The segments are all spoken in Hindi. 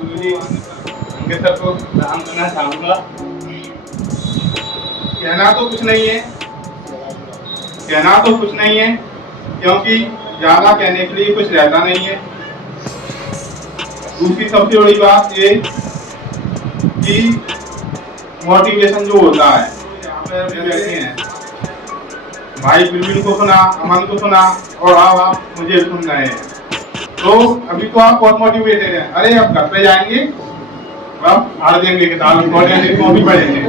गुरुजी उनके सर को सलाम करना चाहूँगा। कहना तो कुछ नहीं है, क्योंकि ज़्यादा कहने के लिए कुछ रहता नहीं है। दूसरी सबसे बड़ी बात ये कि मोटिवेशन जो होता है, यहाँ पे बैठे हैं भाई, बिल्कुल को सुना, अमन को सुना और आप मुझे सुन रहे हैं, तो अभी तो आप बहुत मोटिवेटेड हैं। अरे अब घर पे जाएंगे, अब हार देंगे किताब कॉपी पढ़ेंगे,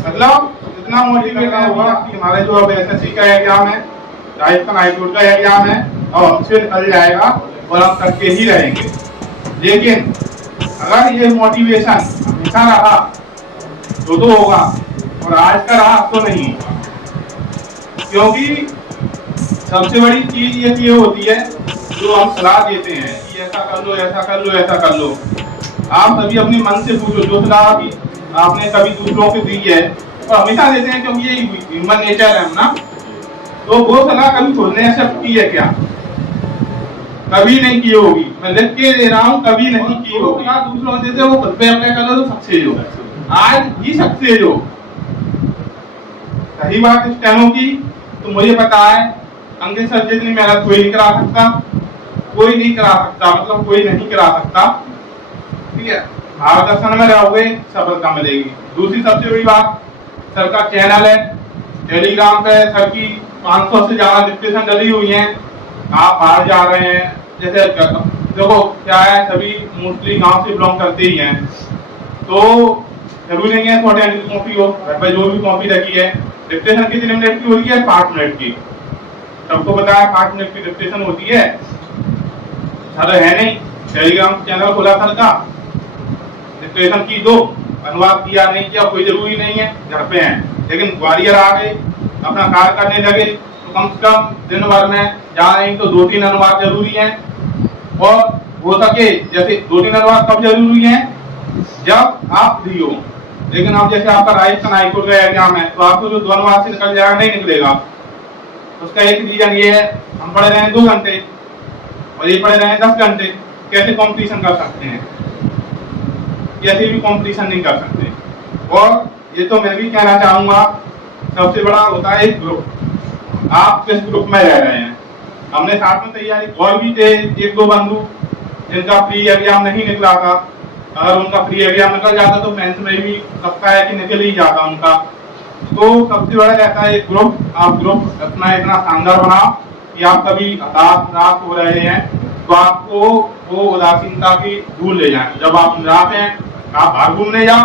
मतलब इतना मोटिवेट हुआ कि हमारे जो अब SSC का एग्जाम है, राजस्थान हाईकोर्ट का एग्जाम है, और फिर निकल जाएगा और हम करके ही रहेंगे। लेकिन अगर ये मोटिवेशन हमेशा रहा तो होगा, और आज का रहा तो नहीं होगा। क्योंकि सबसे बड़ी चीज ये होती है जो हम सलाह देते हैं कि ऐसा कर लो, ऐसा कर लो, ऐसा कर लो। आप सभी अपने मन से पूछो, जो सलाह भी आपने कभी दूसरों को दी है, और हमेशा देते हैं क्योंकि ये ह्यूमन नेचर है ना, तो वो सलाह कभी खुद ने एक्सेप्ट की है क्या? कभी नहीं की होगी। मैं लिख के दे रहा हूँ, कभी नहीं की होगी। दूसरों को देते वो खुद पे अप्लाई कर लो तो सक्सेस हो, आज ही सक्सेस हो। सही बात इस टाइमों की तो मुझे पता है अंकित सर जितनी मेहनत कोई नहीं करा सकता, कोई नहीं करा सकता, मतलब कोई नहीं करा सकता। ठीक है, मार्गदर्शन में रहोगे सफलता मिलेगी। दूसरी सबसे बड़ी बात, सर का चैनल है टेलीग्राम पे, सर की 500 से ज्यादा डिस्कशन डली हुई है। आप बाहर जा रहे हैं, जैसे देखो क्या है, सभी मोस्टली गांव से बिलोंग करते ही हैं, तो जरूरी नहीं है थोड़े कॉपी हो, घर पे जो भी कॉपी रखी है। डिक्टेशन कितने मिनट की होती है? 5 मिनट की। सबको पता है 5 मिनट की डिक्टेशन होती है। सर है नहीं, टेलीग्राम चैनल खोला सर का, डिक्टेशन की दो, अनुवाद किया नहीं किया कोई जरूरी नहीं है, घर पे हैं। लेकिन ग्वालियर आ गए, अपना कार्य करने लगे, तो कम से कम दिन भर में जा नहीं तो 2-3 अनुवाद जरूरी है। और हो सके जैसे 2-3 अनुवाद कब जरूरी है? जब आप फ्री हो। लेकिन अब जैसे आपका राजस्थान हाईकोर्ट का एग्जाम है, तो आपको जो 2 अनुवाद से निकल जाएगा, नहीं निकलेगा। उसका एक रीजन ये है, हम पढ़े रहे हैं 2 घंटे और ये पढ़े रहे हैं 10 घंटे, कैसे कंपटीशन कर सकते हैं? कैसे भी कंपटीशन नहीं कर सकते। और ये तो मैं भी कहना चाहूंगा, सबसे बड़ा होता है एक ग्रुप। आप किस ग्रुप में रह रहे हैं? हमने साथ में तैयारी, और भी थे 1-2 बंधु जिनका प्री एग्जाम नहीं निकला था। अगर उनका प्री एग्जाम निकल जाता तो मेंस में भी लगता है कि निकल ही जाता उनका। तो सबसे बड़ा रहता है एक ग्रुप। आप ग्रुप अपना इतना शानदार बनाओ कि आप कभी हताश हो रहे हैं तो आपको वो उदासीनता की दूर ले जाए। जब आप निराश हैं आप बाहर घूमने जाओ,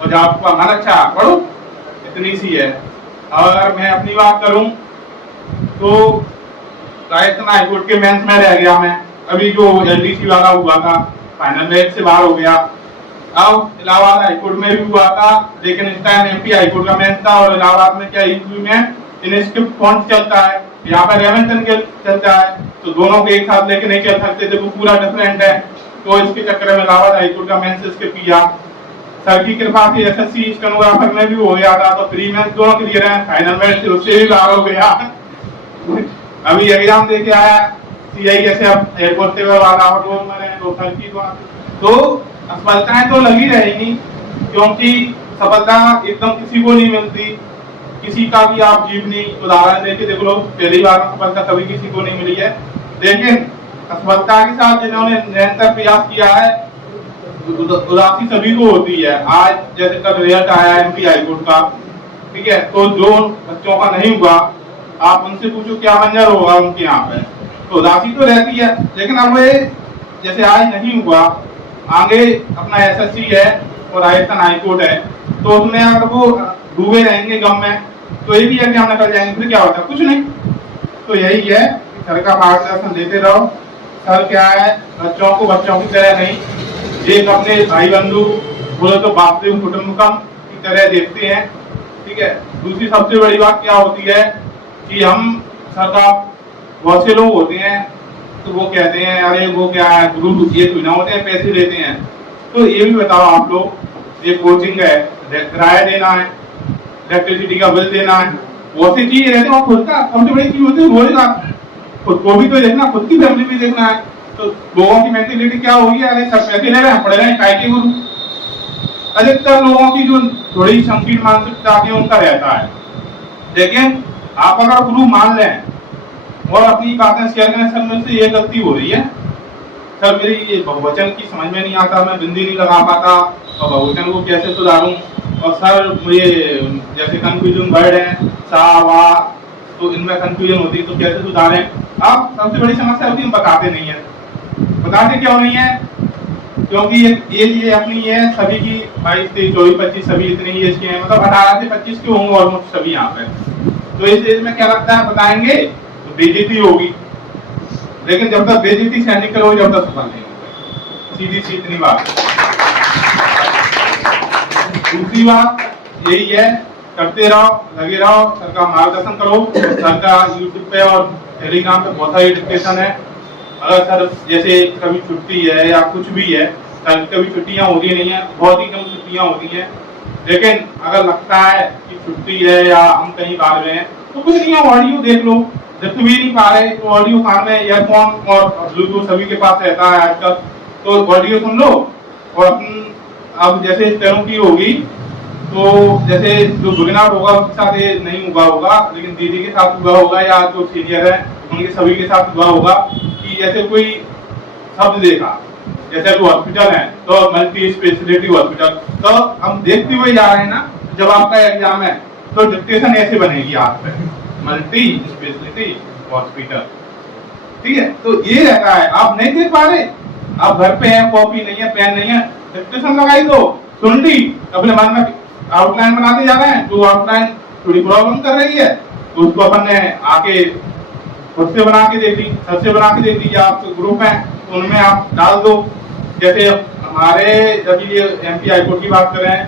और जब आपका मन अच्छा पढ़ो, इतनी सी है। अगर मैं अपनी बात करूं तो राजस्थान हाईकोर्ट के मेंस में रह गया मैं, अभी जो LDC वाला हुआ था फाइनल में से बाहर हो गया। अब इलाहाबाद हाईकोर्ट में भी हुआ था, लेकिन इस टाइम MP हाईकोर्ट का मेंस था, और इलाहाबाद में क्या यूपी में इनस्क्रिप्ट फॉन्ट चलता है, यहाँ पर रेवेंसन चलता है, तो दोनों को एक साथ लेके नहीं चल सकते थे, वो पूरा डिफरेंट है। तो इसके चक्कर में इलाहाबाद हाईकोर्ट का मेंस स्किप किया। सर की कृपा से SSC स्टेनोग्राफर में भी हो गया था, तो प्री मेंस दोनों क्लियर है, फाइनल में से उससे भी बाहर हो गया। अभी एग्जाम देके आया CISF एयरपोर्ट से वाला, और वो मैंने सर की तो सफलताएं तो लगी रहेंगी, क्योंकि सफलता एकदम किसी को नहीं मिलती। किसी का भी आप जीवनी उदाहरण लेके देख लो, पहली बार में सफलता कभी किसी को नहीं मिली है, लेकिन सफलता के साथ जिन्होंने निरंतर प्रयास किया है, उदासी सभी को होती है। आज जैसे कल रिजल्ट आया MP हाईकोर्ट का, ठीक है, तो जो बच्चों का नहीं हुआ, आप उनसे पूछो क्या मंजर होगा उनके यहाँ पे, तो उदासी तो रहती है। लेकिन अब जैसे आज नहीं हुआ, आगे अपना SSC है और राजस्थान हाईकोर्ट है, तो उसमें अगर वो डूबे रहेंगे गम में, तो ये भी एग्जाम निकल जाएंगे, फिर क्या होता है? कुछ नहीं। तो यही है, सर का मार्गदर्शन देते रहो। सर क्या है, बच्चों को बच्चों की तरह नहीं, एक अपने भाई बंधु बोलो तो बापदेव कुटुंबकम की तरह देखते हैं। ठीक है, दूसरी सबसे बड़ी बात क्या होती है कि हम सर का बहुत से लोग होते हैं तो वो कहते हैं अरे वो क्या है गुरु, ये चुना होते हैं, पैसे लेते हैं। तो ये भी बताओ आप लोग, ये कोचिंग है, किराया देना है, इलेक्ट्रिसिटी का बिल देना है, बहुत सी चीज रहते हैं। और खुद का सबसे बड़ी चीज होती है रोजगार, खुद को भी तो देखना, खुद की फैमिली भी देखना है। तो लोगों की मेंटेलिटी क्या होगी, अरे सब पैसे ले रहे हैं, पढ़ रहे हैं, काय के गुरु। अधिकतर लोगों की जो थोड़ी संकीर्ण मानसिकता है उनका रहता है। लेकिन आप अगर गुरु मान लें और अपनी बातें शेयर करें, सर मेरे से ये गलती हो रही है, सर मेरी ये बहुवचन की समझ में नहीं आता, मैं बिंदी नहीं लगा पाता और बहुवचन को कैसे सुधारूं, और सर मुझे जैसे कंफ्यूजन वर्ड है सा वा, तो इनमें कंफ्यूजन होती है, तो कैसे सुधारें। अब सबसे बड़ी समस्या होती है, हम बताते नहीं है। बताते क्यों नहीं है? क्योंकि ये अपनी है सभी की 22, 23, 24, 25 सभी इतनी एज के हैं, मतलब 18 से 25 के होंगे ऑलमोस्ट सभी यहाँ पे। तो इस एज में क्या लगता है, बताएंगे तो बेइज्जती होगी, लेकिन जब तक बेइज्जती से नहीं करोगे जब तक सफल नहीं होगा। सीधी सी इतनी बात। दूसरी बात यही है, करते रहो, लगे रहो, सर का मार्गदर्शन करो। सर का यूट्यूब पे और टेलीग्राम पे बहुत सारी डिस्कशन है। अगर सर जैसे कभी छुट्टी है या कुछ भी है, सर कभी छुट्टियां होती नहीं है, बहुत ही कम छुट्टियां होती हैं, लेकिन अगर लगता है कि छुट्टी है या हम कहीं बाहर में हैं, तो कुछ नहीं है, ऑडियो देख लो। जब भी नहीं पा रहे तो ऑडियो कान में, ईयरफोन और ब्लूटूथ सभी के पास रहता है आजकल, तो ऑडियो सुन लो। और अब जैसे स्टेनो की होगी, तो जैसे जो बिगिनर होगा उसके साथ ये नहीं हुआ होगा, लेकिन दीदी के साथ हुआ होगा या जो सीनियर है उनके सभी के साथ हुआ होगा कि जैसे कोई शब्द देखा, जैसे कोई हॉस्पिटल है तो मल्टी स्पेशलिटी हॉस्पिटल, तो हम देखते हुए जा रहे हैं ना, जब आपका एग्जाम है तो डिक्टेशन ऐसे बनेगी आप पे, मल्टी स्पेशलिटी हॉस्पिटल, ठीक है। तो ये रहता है, आप नहीं देख पा रहे, आप घर पे हैं, कॉपी नहीं है, पेन नहीं है, डिक्टेशन लगाई दो, सुन ली, अपने मन में आउटलाइन बनाते जा रहे हैं, जो आउटलाइन थोड़ी प्रॉब्लम कर रही है तो उसको अपन ने आके खुद से बना के देख ली, सर से बना के देख ली, आपके ग्रुप है तो उनमें आप डाल दो। जैसे हमारे जब ये MP हाईकोर्ट की बात करें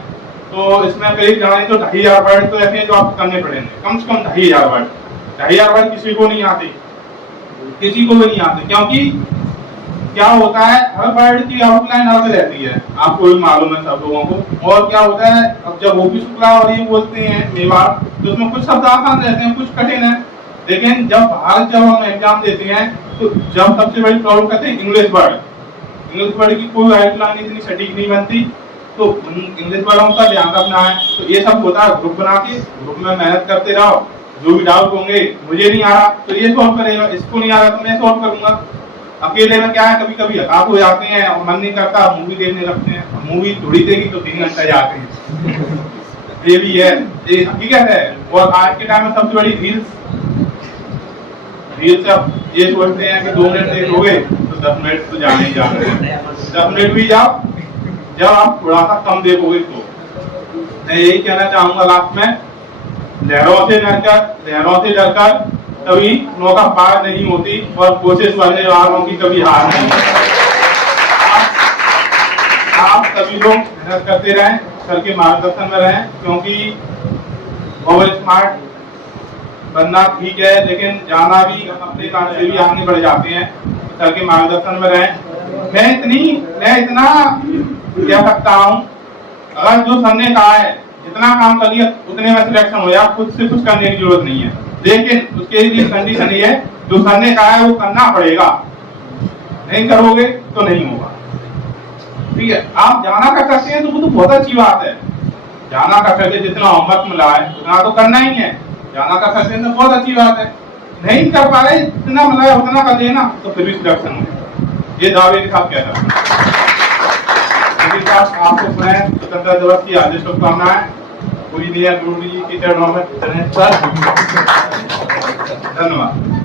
तो इसमें करीब जाने तो 2500 वर्ड तो ऐसे हैं जो आपको करने पड़ेंगे, कम से कम 2500 वर्ड। 2500 वर्ड किसी को नहीं आते, किसी को भी नहीं आते, क्योंकि क्या होता है हर वर्ड की आउटलाइन अलग रहती है, आपको भी मालूम है सब लोगों को। और क्या होता है, अब जब ओपी शुक्ला और ये बोलते हैं मेवाड़, तो उसमें कुछ शब्द आसान रहते हैं, कुछ कठिन है, लेकिन जब हम एग्जाम देते हैं तो जब सबसे बड़ी प्रॉब्लम करते हैं इंग्लिश वर्ड की कोई आउटलाइन इतनी सटीक नहीं बनती, तो इंग्लिश वर्डों का ध्यान रखना है। तो ये सब होता है, ग्रुप बना के ग्रुप में मेहनत करते रहो, जो भी डाउट होंगे, मुझे नहीं आ रहा तो ये सॉल्व करेगा, इसको नहीं आ रहा तो मैं सॉल्व करूंगा। अकेले में क्या है, कभी कभी हताश हो जाते हैं और मन नहीं करता, मूवी देखने लगते हैं, मूवी थोड़ी देगी तो 3 घंटे जाते हैं। ये भी है, ये हकीकत है। और आज के टाइम में सबसे बड़ी रील्स अब ये सोचते हैं कि 2 मिनट देखोगे तो 10 मिनट तो जाने ही जाने हैं, 10 मिनट भी जाओ जब आप थोड़ा सा कम देखोगे। तो मैं यही कहना चाहूंगा लास्ट में, लहरों से डरकर कभी नौका पार नहीं होती, और कोशिश करने वालों की कभी हार नहीं। आप सभी लोग मेहनत करते रहें, सर के मार्गदर्शन में रहें, क्योंकि ओवर स्मार्ट बनना ठीक है, लेकिन जाना भी अपने काम से भी आगे बढ़ जाते हैं। सर के मार्गदर्शन में रहें। मैं इतना कह सकता हूँ, अगर जो सर ने कहा है जितना काम कर लिया उतने में सिलेक्शन हो जाए, खुद से कुछ करने की जरूरत नहीं है, लेकिन उसके लिए कंडीशन ये है, जो सर ने कहा है वो करना पड़ेगा, नहीं करोगे तो नहीं होगा, ठीक है। आप जाना कर सकते हैं तो वो तो बहुत अच्छी बात है, जाना कर सकते, जितना होमवर्क मिला है उतना तो करना ही है, जाना कर सकते हैं तो बहुत अच्छी बात है। नहीं कर पा रहे, जितना मिला है उतना कर देना, तो फिर भी सिलेक्शन हो, ये दावे के साथ कहता हूँ। आपको स्वतंत्रता दिवस की हार्दिक शुभकामनाएं। पूरी दुनिया गुरु जी की चरणों में धन्यवाद।